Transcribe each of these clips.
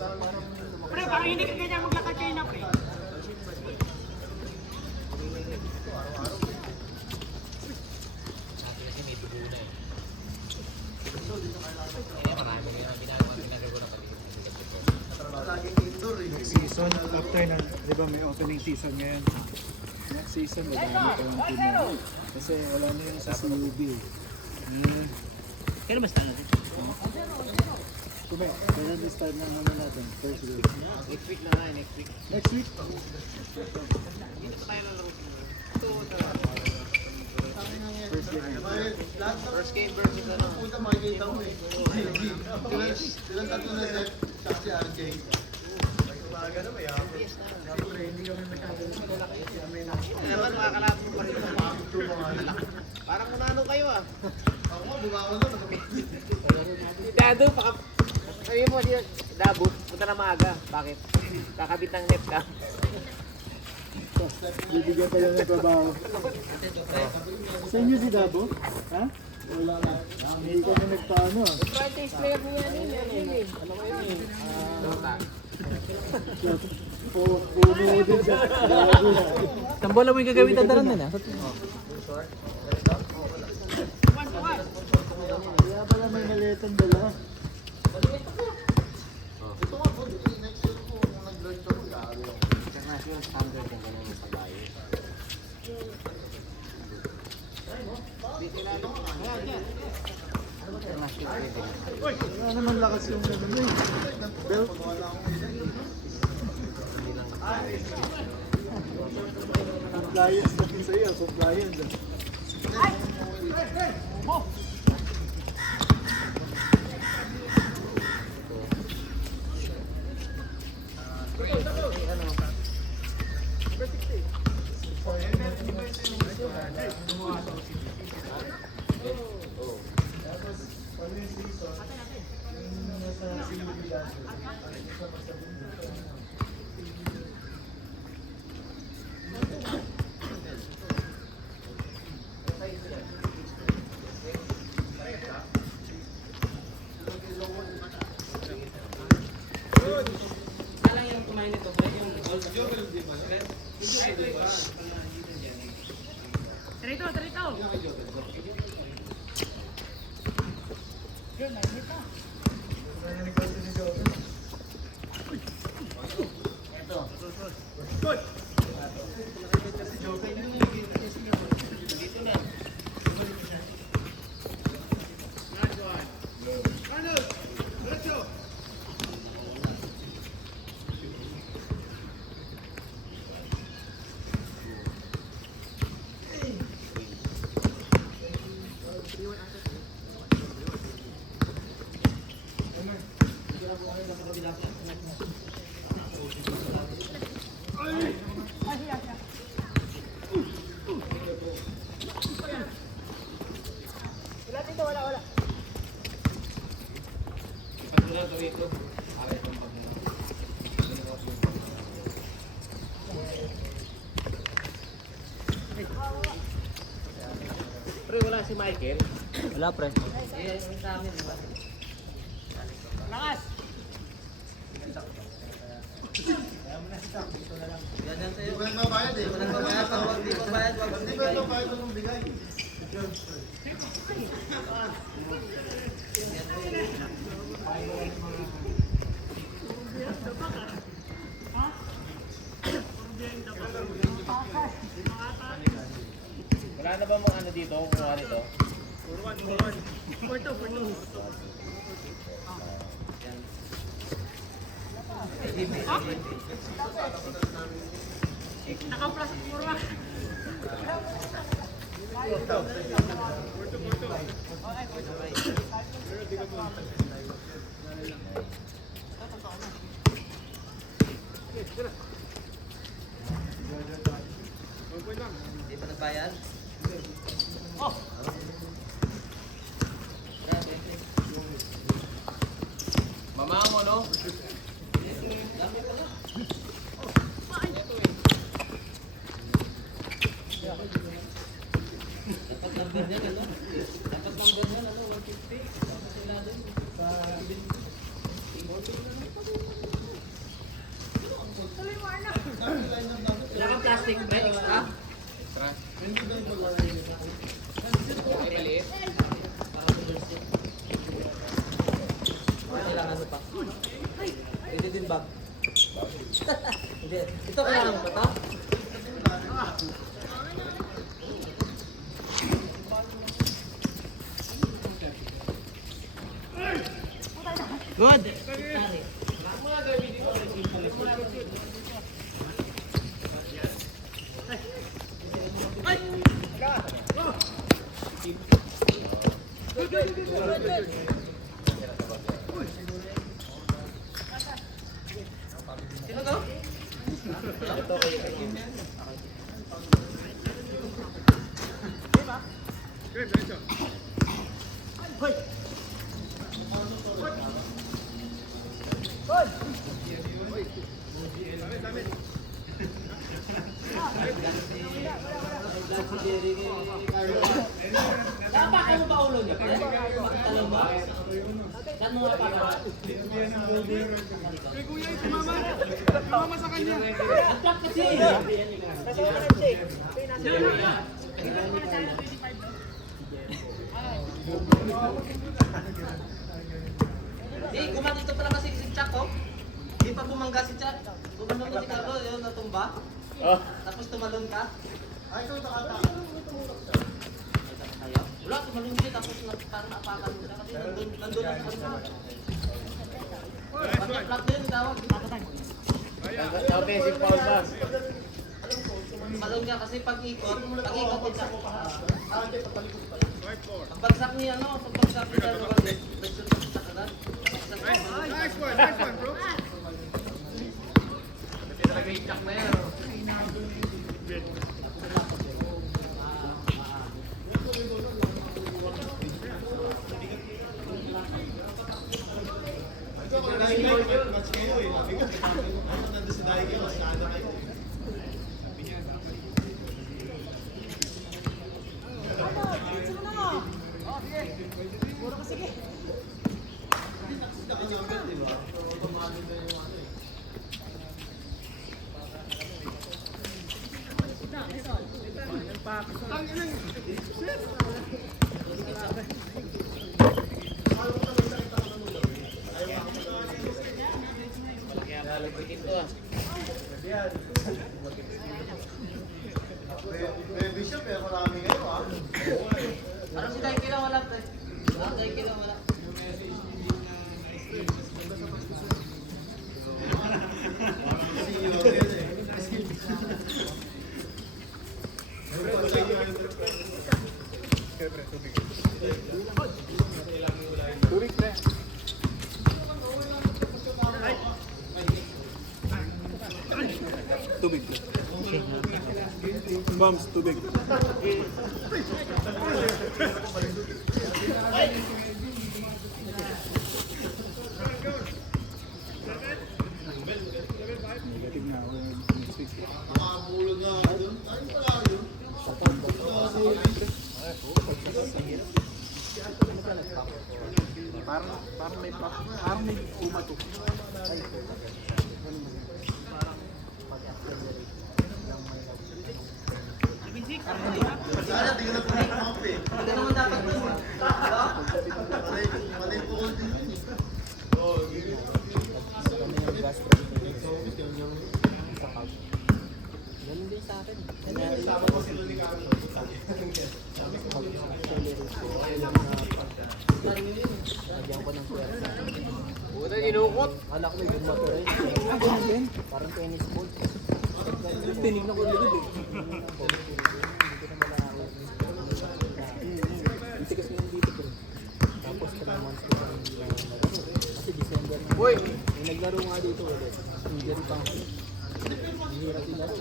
Pre, parang hindi ka ganyan maglakad kayo na, pre. Kasi may dugo na eh. Marami nga ginagawa na pati. Season, after na, di ba may opening season ngayon? Next season, madami pa yung team. Kasi wala na yung sa CUB. Kailan ba start natin? Kume, kailan na-start na muna natin? First week. Next week na nga, next week. Next week? Hindi pa tayo lalaro. First week. First game versus ano. Puta makikita mo eh. Silang tatlo na set, tsaka si RJ. Umaga na may ako. Siyempre, hindi kami magkakaroon sa lalaki. Ano naman, makakalap mo pa rin ito. Parang unano kayo ah. Ako nga, bumawa na. Dado, sabi mo siya, Dabo, punta na maaga. Bakit? Kakabit ng net ka. Bibigyan pa lang ng trabaho. Sa inyo si Dabo? Ha? Wala na. Hindi kami nagpaano. Franchise player mo yan eh. Ano kayo eh? Dota. Puno din sa Dabo. Tambola mo yung gagawin tadaran na na. Kaya pala may maletang dala. Ito nga po, next year po, kung nag-launch ako, gagawin ako. International standard yung ganun sa bayo. Wala naman lakas yung ano mo eh. Belt. Compliance natin sa'yo, compliance. Trito, trito. Wala dito, wala. Pre, wala si Michael. Wala pre. Eh, yung sa amin, diba? Lakas. Hindi ba nagbabayad eh? Hindi ba nagbabayad? Hindi ba nagbabayad ng bigay? Wala na ba mga ano dito? Kumuha nito? Porto. Naka-plus purwa. Hindi pa nagbayad? Mama mo, no? Dapat number niya, ano? Dapat number niya, ano? 150? Sila doon. Sa... plastic, pre, extra. Ay, maliit. Kailangan mo pa. Pwede din bag. Hindi. Ito kailangan mo pa to? Good! Sino to? Napaka mo ba ulo niya? Talong ba? Saan mo nga para? Attack kasi! Di, kumatito pala kasi si Chuck, oh. Di pa bumangga si Chuck. Bumangga si Carlo, yun, natumba. Tapos tumalon ka. Ay, ito nakata. Ayaw. Wala, tumalon siya, tapos parang naapakan mo siya. Kasi nandun ang kanina. Pagka-flat din, tawag. Offensive foul ba? Tumalon ka kasi pag-ikot din siya. Pagbagsak niya, pagbagsak niya, nagsunod sa kanan. Nice one, bro. Hindi talaga yung Chuck na yan. Match kayo eh. Nandun si Daiki, mas kaana kayo. May bishop eh, marami kayo ah. Parang si Daiki lang wala, pre. Daiki lang wala. Kasi yun yun eh. Tubig na. Tubig. Bombs, tubig. Negative na ako. Nakabulog na doon. Ay, wala yun. Parang may umatok. Sana, di ko na pinag pump eh. Hindi naman dapat to. Malay po ko din yun eh. Ganun din sa akin. Sama ko si Luni Carlo. Lagyan ko ng pwersa. Puta, inukot. Kala ko may bumato rin. Ganun din. Parang tennis ball. Tinignan ko likod eh. Ang tigas nga dito bro. Tapos 3 months ko lang naglaro. Kasi December na. Uy! May naglaro nga dito ulit. Injury pa ako. Ang hirap ilaro.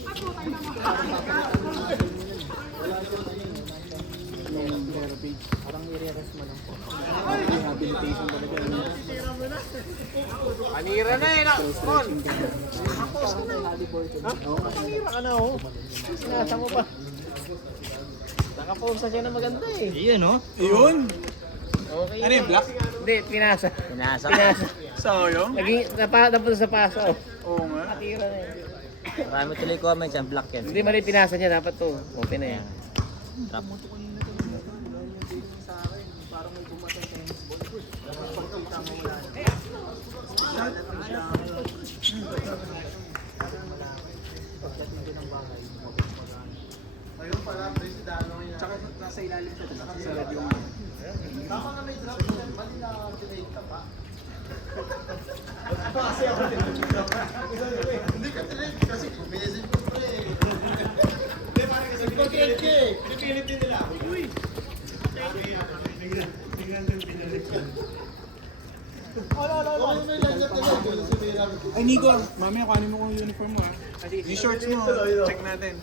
Parang papalitan mo nga din mo nun. Wala siyang ano yun. Therapy. Parang i-rest mo lang po. Rehabilitation talaga. Panira na eh, Mon! Parang may haliboy ko. Panira ka na, oh. Sinasa mo pa. Nakaposa siya na maganda eh. Iyon no? Yun! Okay. Ano yung black? Hindi, pinasa. Pinasa. Pinasa. Sayang. Naging, napos sa paso. Oo nga. Natira na yun. Marami tuloy comments yan, black yan. Hindi mali pinasa niya, dapat to. Open na yan. Trap. Ngayon pala, presidano ngayon. Tsaka nasa ilalim siya. Tsaka yung... Tama na may drop yan. Mali na tinake ka pa. Kasi ako hindi ka tinake kasi message ko pre. Hindi parang kasi pinag-trade ka eh. Pinipilit din nila. Uy! Tingnan din pinilit ka. Okay, may lagnat nila. Ay, Nico, mamaya kuhanin mo kung uniform mo ha. Yung shorts mo, check natin.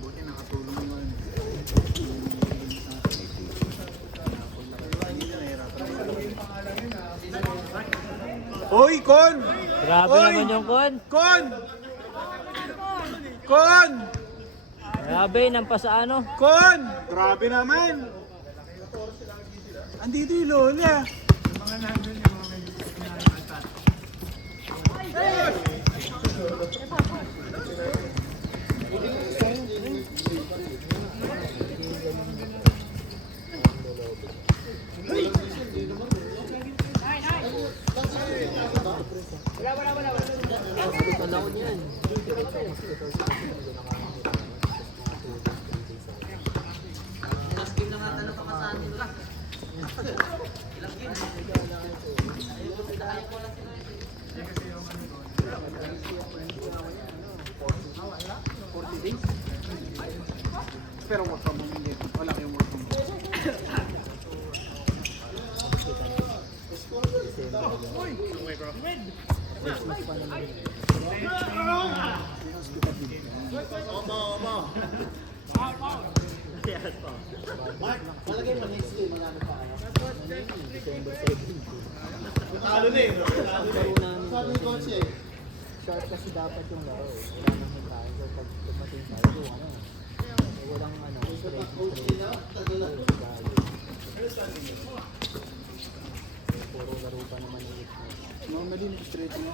Buti nakatulong mo. Hoy, Kon! Grabe Oy! naman yung kon. Kon! Kon! Grabe, nampas sa ano. Kon! Grabe naman! Andito yung lola. Mga nandun yung mga medyo pinangatat. Last game na nga talo pamasahan nito lang. Ilang game? Ayaw ko lang sila eh. 40 days? Pero work from home hindi. Wala kayong work from home. Talo na eh. Sabi ni Coach eh. Short kasi dapat yung laro. Wala nang hintayin. So pag tumating tayo, walang straight. Puro laro pa naman yung Normally, straight mo.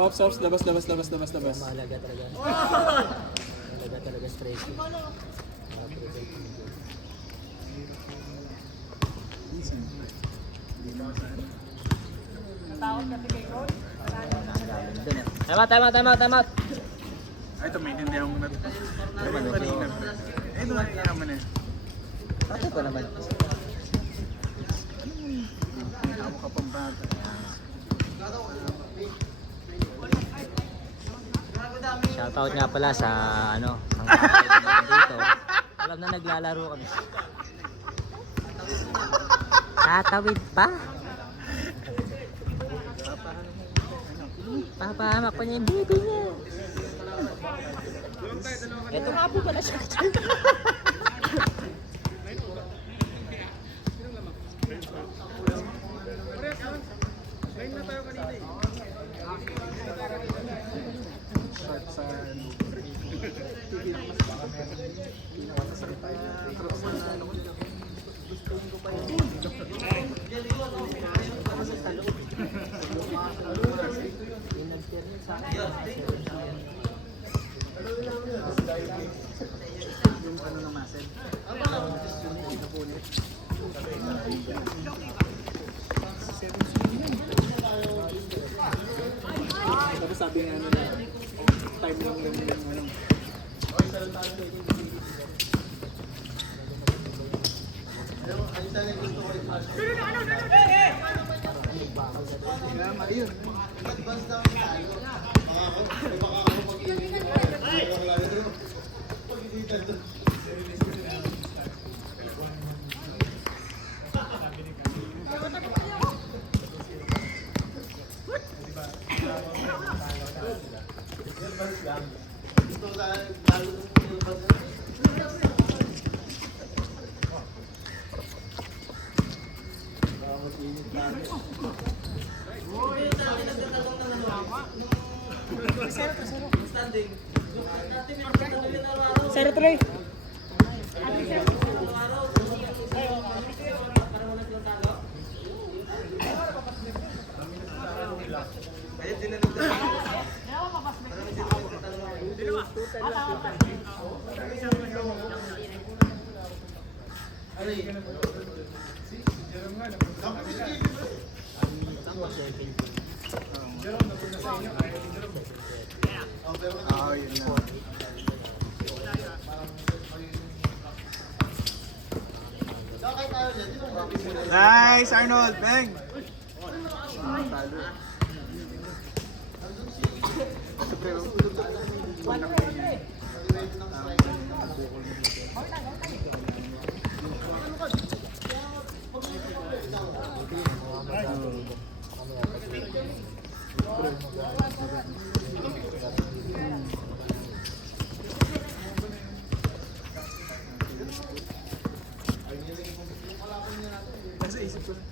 Ops, labas. mahalaga talaga. Mahalaga talaga straight. Time out. Ay, ito may hindi akong nat. Ito kanina. Ito kanina naman eh. Bakit pa naman? May hawak ka pang bata. Shoutout nga pala sa ano, ang kapatid dito. Alam na naglalaro kami. Tatawid pa? Papahamak pa niya yung baby niya. Ito nga po pala siya. Short sa yung ano ng muscle. Tapos sabi nga ano na time lang yung ano. Kaya ayun. Standing. Zero three. Yun na. Nice, Arnold! Bang! Nasa isip ko na.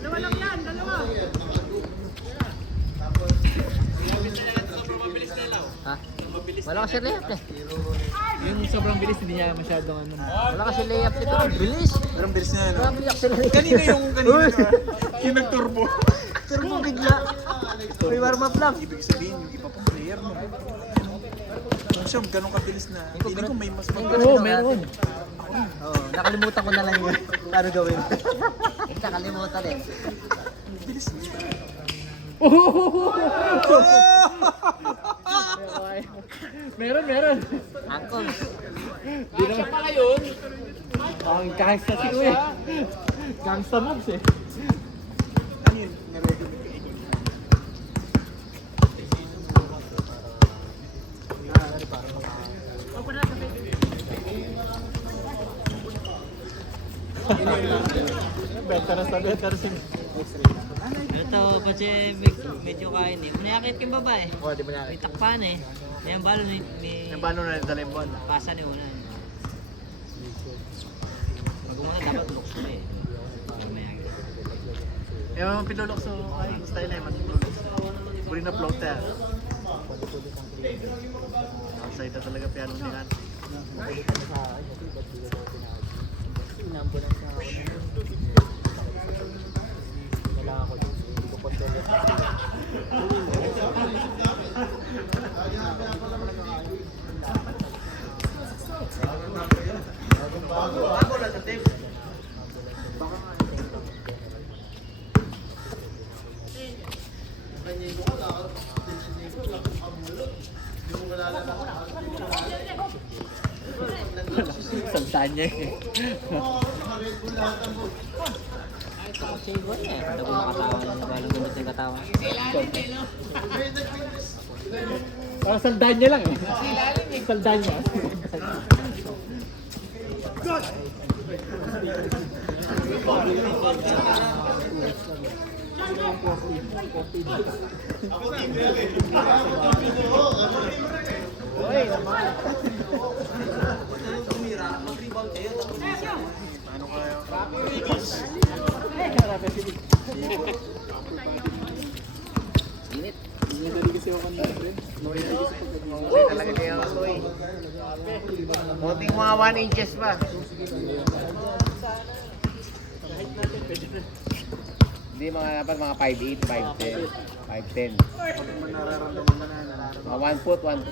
Dalawa lang yan, dalawa. Ha? Wala kasi layup eh. Yung sobrang bilis, hindi niya masyadong ano. Wala kasi layup dito. Bilis. Sobrang bilis niya, no? Grabe accelerate. Kanina yung yung nag-turbo. Turbo bigla. May warm up lang. Ibig sabihin, yung iba pang player, no? Siyam, ganun kabilis na. Hindi ko may mas mabilis. Oo, meron. Oo, nakalimutan ko na lang yun. Paano gawin? Nakalimutan eh. Bilis niya. Meron. Uncle. Di naman pala yun. Ang gangsta si Kuya. Gangsta moves eh. Ano yun? Naready mo kayo. Benta na sa sin. Ito, kasi medyo kain eh. Manayakit yung babae. Oh, di ba na? May takpan eh. Yan balo may Paano na dala yung bola? pasa ni una. Mag-umuna dapat lukso eh. Mayagit. Eh, mga pinulokso ay style ay mag-pinulokso. Puri na float yan. Sa ito talaga piano din natin. Bago lang sa tape. Saltaan niya eh. Sigo eh. Ito kung makatawan. Walang gumit yung katawan. Parang saldaan niya lang eh. Saldaan niya. Tumira, mag-rebound kayo. Paano kayo? Init. Nadali kasi ako kanina, pre. Hindi talaga niya ako eh. Konting mga 1 inches pa. Hindi dapat mga 5'8", 5'10", 5'10". Nararamdaman mo na, nararamdaman. Mga 1 foot pa lang.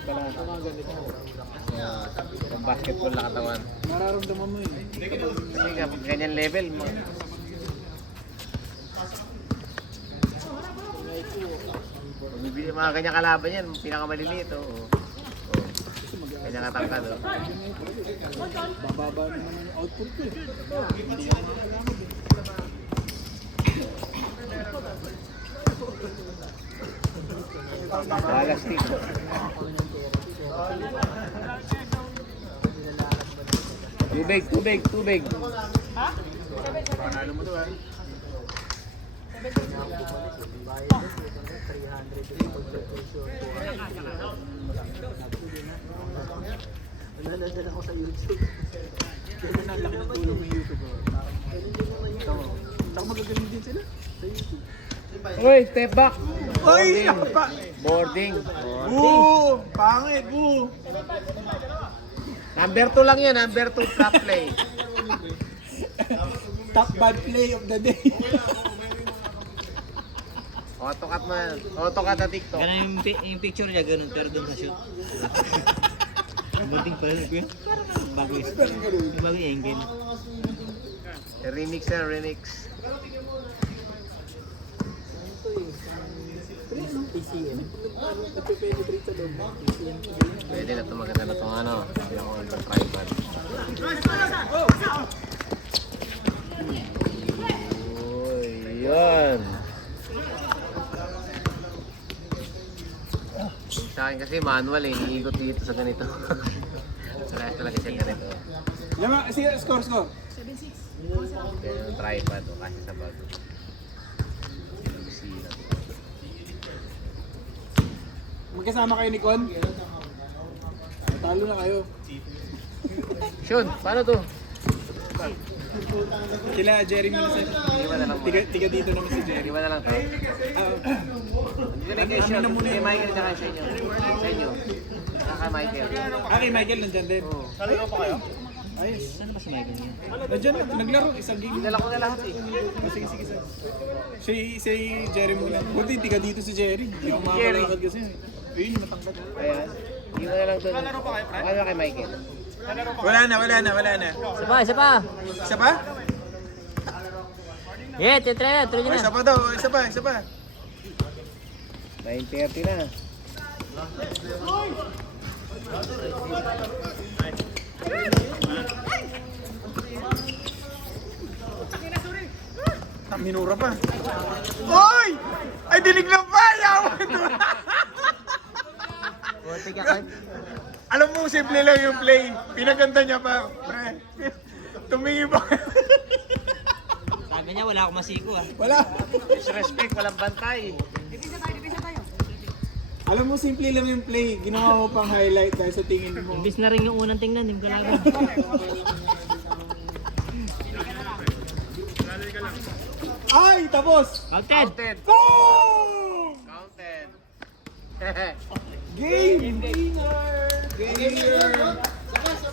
Yung basketball na katawan. Nararamdaman mo yun. Kasi kapag ganyan level mo. Bibili mga ganyan kalaban yan, pinakamaliliit oh. Ganyan katangkad oh. Bababa naman yung output ko eh. Wala stick. Tubig. Panalo mo to ah. Nadadala ko sa YouTube. Kaya na laki ng tulong ng YouTube. Oh. Ito. Tsaka magagaling din sila. Sa YouTube. Uy, step back. Ay! Boarding. Boo! Pangit! Boo! Number 2 lang yan, number 2 trap play. Top bad play of the day. Autocat man. Autocat na TikTok. Ganun yung picture niya, ganun, pero doon sa shoot. Buting pala ko yun. Bago yung bago yung angle. Remix na, remix. PCM. Nagpe-penetrate sa loob. Pwede na ito maganda na itong ano. Yung tripod. Uy, yun. Sa akin kasi manual eh, iikot dito sa ganito. Kaya talaga siya ganito. Sige, score. Kaya yung tripod o kasi sa bag. Magkasama kayo ni Con? Talo na kayo. Sean, paano to? Kila Jerry mo na sa... Iba na lang muna. Tiga dito naman si Jerry. Iba na lang to. Hindi na kay Sean. Kay Michael na sa inyo. Sa inyo. Kay Michael. Kay Michael nandyan din. Nalaro pa kayo? Ayos. Saan ba si Michael niya? Nandyan na, naglaro, isang game. Dinala ko na lahat eh. Sige. Si Jerry mo lang. Buti, tiga dito si Jerry. Hindi ako makakalakad kasi. Ayun, matangkad. Ayan. Iba na lang to. Kaya kay Michael. Wala na. Isa pa! Isa pa? Yeah, try na, tuloy Isa pa daw, isa pa. 9:30 na. Minura pa. Oy! Ay, dinig lang pa! Yaman doon! Alam mo, simple lang yung play. Pinaganda niya pa. Pre, tumingin pa. Sabi niya, wala akong masiko ah. Wala. Disrespect, walang bantay. Alam mo, simple lang yung play. Ginawa mo pang highlight dahil sa tingin mo. Imbis na rin yung unang tingnan, yung kalaban. Ay, tapos! Counted! Counted. Boom! Counted. Game winner! Game winner!